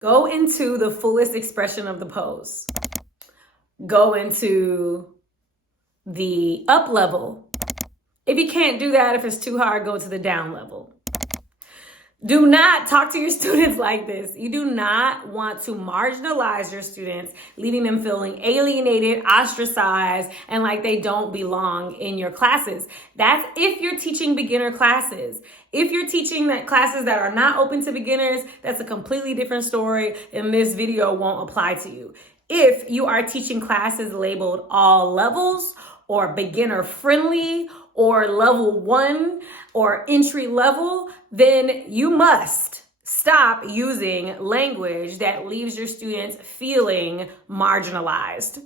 Go into the fullest expression of the pose. Go into the up level. If you can't do that, if it's too hard, go to the down level. Do not talk to your students like this. You do not want to marginalize your students, leaving them feeling alienated, ostracized, and like they don't belong in your classes. That's if you're teaching beginner classes. If you're teaching classes that are not open to beginners, that's a completely different story, and this video won't apply to you. If you are teaching classes labeled all levels or beginner friendly or level 1 or entry level, then you must stop using language that leaves your students feeling marginalized.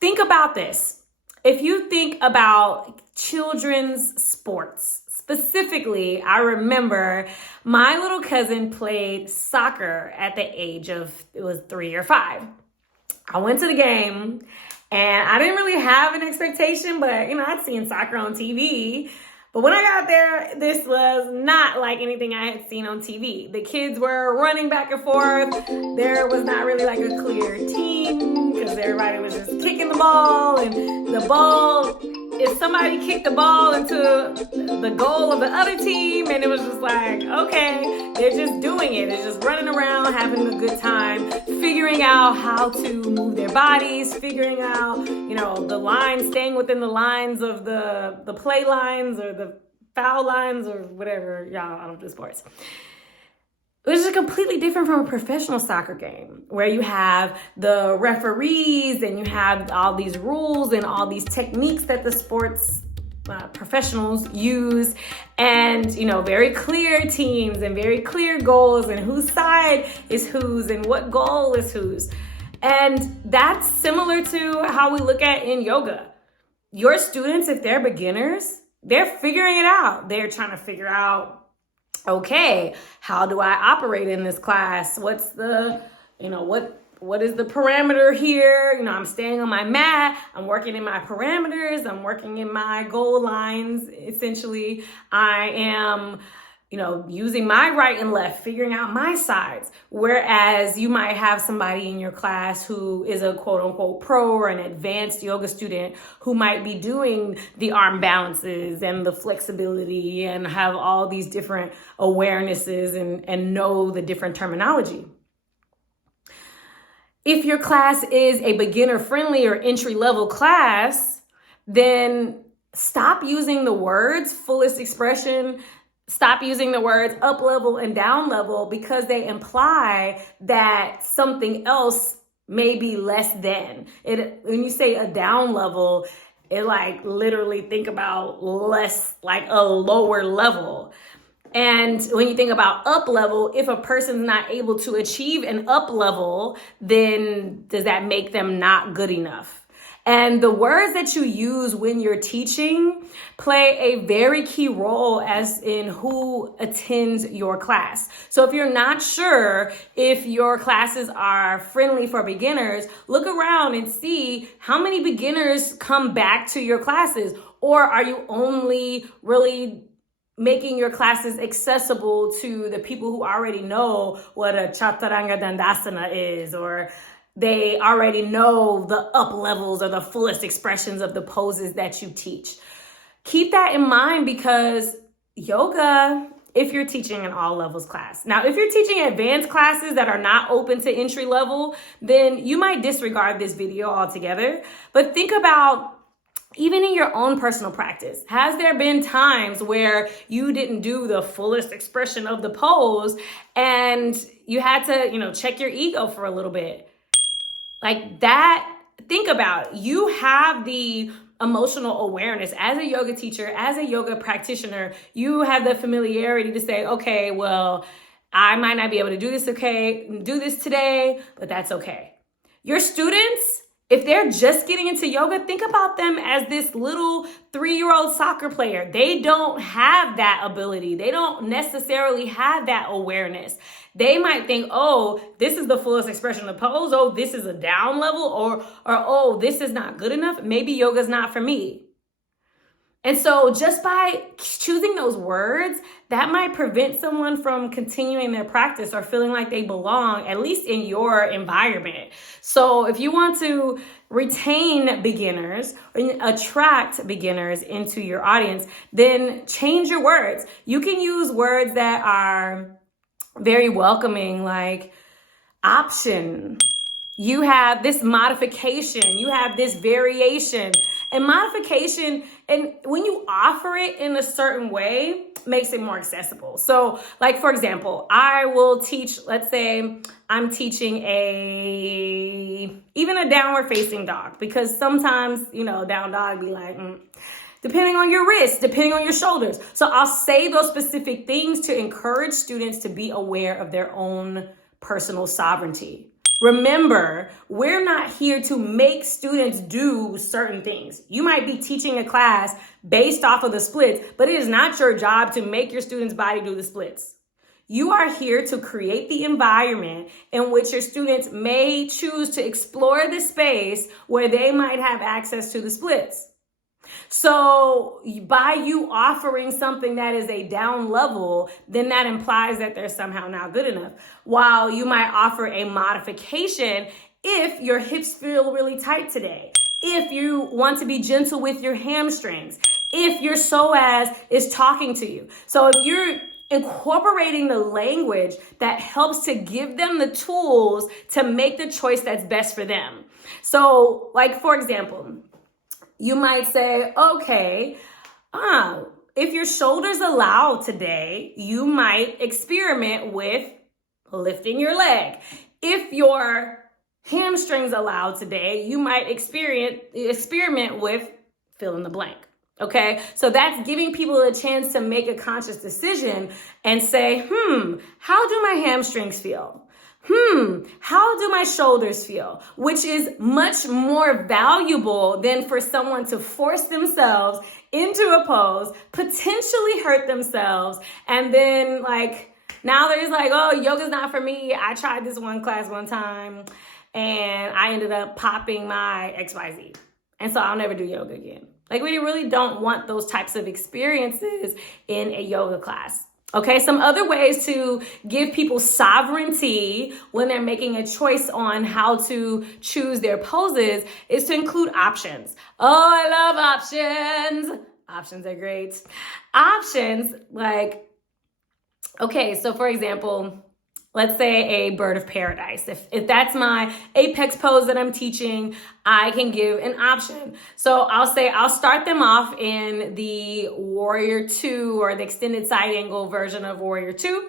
Think about this. If you think about children's sports, specifically, I remember my little cousin played soccer at the age of, it was 3 or 5. I went to the game and I didn't really have an expectation, but I'd seen soccer on TV. But when I got there, this was not like anything I had seen on TV. The kids were running back and forth. There was not really like a clear team because everybody was just kicking the ball, and the ball, if somebody kicked the ball into the goal of the other team, and it was just like, okay, they're just doing it. They're just running around, having a good time, figuring out how to move their bodies, figuring out, the lines, staying within the lines of the play lines or the foul lines or whatever. Y'all, I don't do sports. It was just completely different from a professional soccer game where you have the referees and you have all these rules and all these techniques that the sports professionals use, and very clear teams and very clear goals and whose side is whose and what goal is whose. And that's similar to how we look at in yoga. Your students, if they're beginners, they're figuring it out. They're trying to figure out, okay, how do I operate in this class? What's the, what is the parameter here? I'm staying on my mat. I'm working in my parameters. I'm working in my goal lines. Essentially, I am, using my right and left, figuring out my sides. Whereas you might have somebody in your class who is a quote unquote pro or an advanced yoga student who might be doing the arm balances and the flexibility and have all these different awarenesses and know the different terminology. If your class is a beginner friendly or entry level class, then stop using the words fullest expression. Stop using the words up level and down level because they imply that something else may be less than. When you say a down level, it literally think about less, like a lower level. And when you think about up level, if a person's not able to achieve an up level, then does that make them not good enough? And the words that you use when you're teaching play a very key role as in who attends your class. So if you're not sure if your classes are friendly for beginners, look around and see how many beginners come back to your classes. Or are you only really making your classes accessible to the people who already know what a chaturanga dandasana is, or they already know the up levels or the fullest expressions of the poses that you teach? Keep that in mind because yoga, if you're teaching an all levels class. Now, if you're teaching advanced classes that are not open to entry level, then you might disregard this video altogether. But think about, even in your own personal practice, has there been times where you didn't do the fullest expression of the pose and you had to, check your ego for a little bit? Like that, think about it. You have the emotional awareness as a yoga teacher, as a yoga practitioner. You have the familiarity to say, okay, well, I might not be able to do this today, but that's okay. Your students, if they're just getting into yoga, think about them as this little 3-year-old soccer player. They don't have that ability. They don't necessarily have that awareness. They might think, oh, this is the fullest expression of the pose. Oh, this is a down level, or oh, this is not good enough. Maybe yoga's not for me. And so just by choosing those words, that might prevent someone from continuing their practice or feeling like they belong, at least in your environment. So if you want to retain beginners or attract beginners into your audience, then change your words. You can use words that are very welcoming, like option. You have this modification, you have this variation. And modification, and when you offer it in a certain way, makes it more accessible. So like, for example, I will teach, let's say I'm teaching even a downward facing dog, because sometimes, down dog be like, depending on your wrist, depending on your shoulders. So I'll say those specific things to encourage students to be aware of their own personal sovereignty. Remember, we're not here to make students do certain things. You might be teaching a class based off of the splits, but it is not your job to make your student's body do the splits. You are here to create the environment in which your students may choose to explore the space where they might have access to the splits. So by you offering something that is a down level, then that implies that they're somehow not good enough. While you might offer a modification if your hips feel really tight today, if you want to be gentle with your hamstrings, if your psoas is talking to you. So if you're incorporating the language that helps to give them the tools to make the choice that's best for them. So like, for example, you might say, okay, if your shoulders allow today, you might experiment with lifting your leg. If your hamstrings allow today, you might experiment with fill in the blank. Okay, so that's giving people a chance to make a conscious decision and say, how do my hamstrings feel? How do my shoulders feel? Which is much more valuable than for someone to force themselves into a pose, potentially hurt themselves, and then now they're just like, oh, yoga's not for me. I tried this one class one time and I ended up popping my XYZ. And so I'll never do yoga again. We really don't want those types of experiences in a yoga class. Okay, some other ways to give people sovereignty when they're making a choice on how to choose their poses is to include options. Oh, I love options. Options are great. Options okay, so for example, let's say a bird of paradise. If that's my apex pose that I'm teaching, I can give an option. So I'll start them off in the Warrior 2 or the extended side angle version of Warrior 2.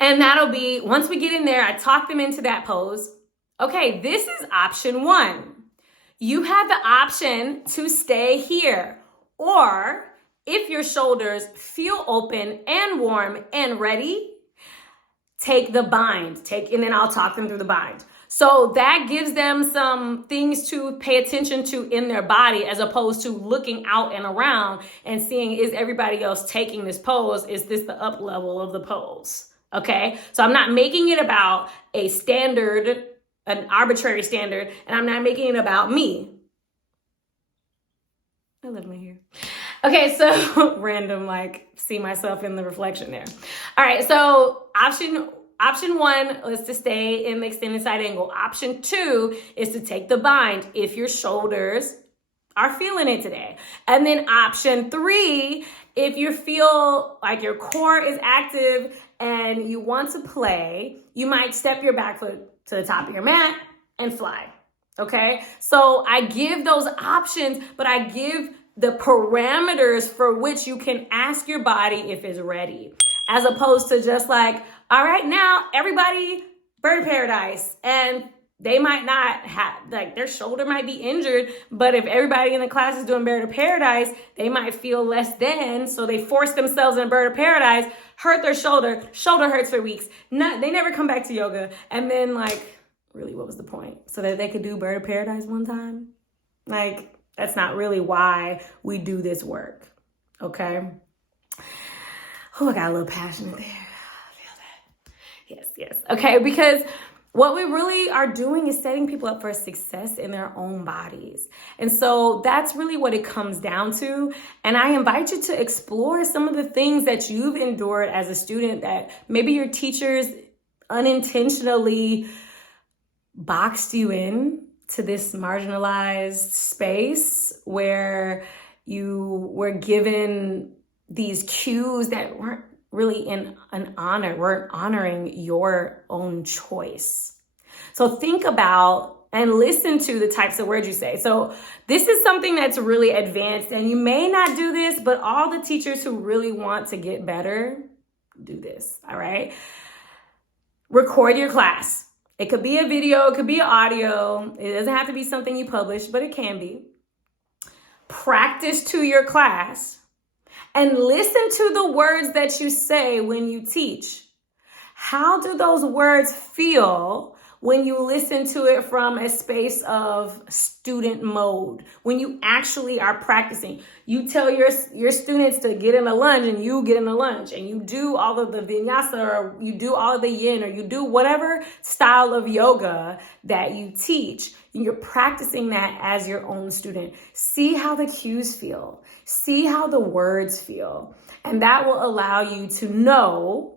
And that'll be, once we get in there, I talk them into that pose. Okay, this is option 1. You have the option to stay here. Or if your shoulders feel open and warm and ready, take the bind, and then I'll talk them through the bind. So that gives them some things to pay attention to in their body, as opposed to looking out and around and seeing, is everybody else taking this pose? Is this the up level of the pose? Okay, so I'm not making it about a standard, an arbitrary standard, and I'm not making it about me. I love my hair. Okay, so random, see myself in the reflection there. All right, so option 1 is to stay in the extended side angle. Option 2 is to take the bind if your shoulders are feeling it today. And then option 3, if you feel like your core is active and you want to play, you might step your back foot to the top of your mat and fly. Okay, so I give those options, but I give the parameters for which you can ask your body if it's ready, as opposed to just all right, now everybody bird of paradise, and they might not have, their shoulder might be injured, but if everybody in the class is doing bird of paradise, they might feel less than, so they force themselves in a bird of paradise, hurt their shoulder hurts for weeks, they never come back to yoga, and then really, what was the point? So that they could do bird of paradise one time? That's not really why we do this work, okay? Oh, I got a little passionate there. I feel that. Yes. Okay, because What we really are doing is setting people up for success in their own bodies. And so that's really what it comes down to. And I invite you to explore some of the things that you've endured as a student that maybe your teachers unintentionally boxed you in to this marginalized space where you were given these cues that weren't really weren't honoring your own choice. So think about and listen to the types of words you say. So this is something that's really advanced, and you may not do this, but all the teachers who really want to get better do this, all right? Record your class. It could be a video, it could be audio. It doesn't have to be something you publish, but it can be. Practice to your class and listen to the words that you say when you teach. How do those words feel when you listen to it from a space of student mode? When you actually are practicing, you tell your students to get in a lunge and you get in a lunge, and you do all of the vinyasa, or you do all of the yin, or you do whatever style of yoga that you teach. And you're practicing that as your own student. See how the cues feel. See how the words feel. And that will allow you to know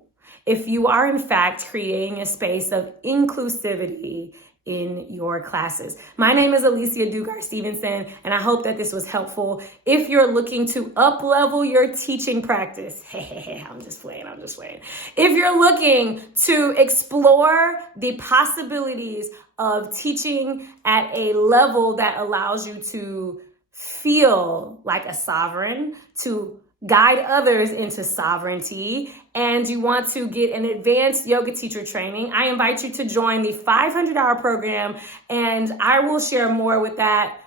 if you are in fact creating a space of inclusivity in your classes. My name is Alicia Dugar-Stevenson, and I hope that this was helpful. If you're looking to up-level your teaching practice, I'm just playing. If you're looking to explore the possibilities of teaching at a level that allows you to feel like a sovereign, to guide others into sovereignty, and you want to get an advanced yoga teacher training, I invite you to join the $500 program, and I will share more with that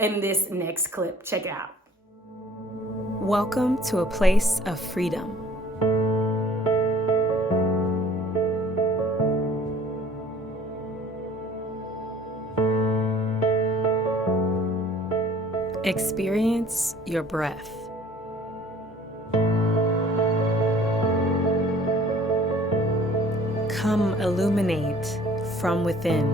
in this next clip. Check it out. Welcome to a place of freedom. Experience your breath. Come illuminate from within.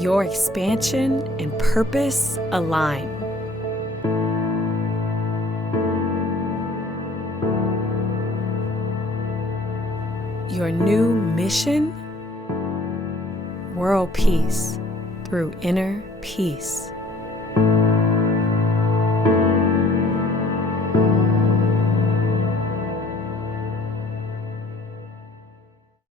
Your expansion and purpose align. Your new mission? World peace through inner peace.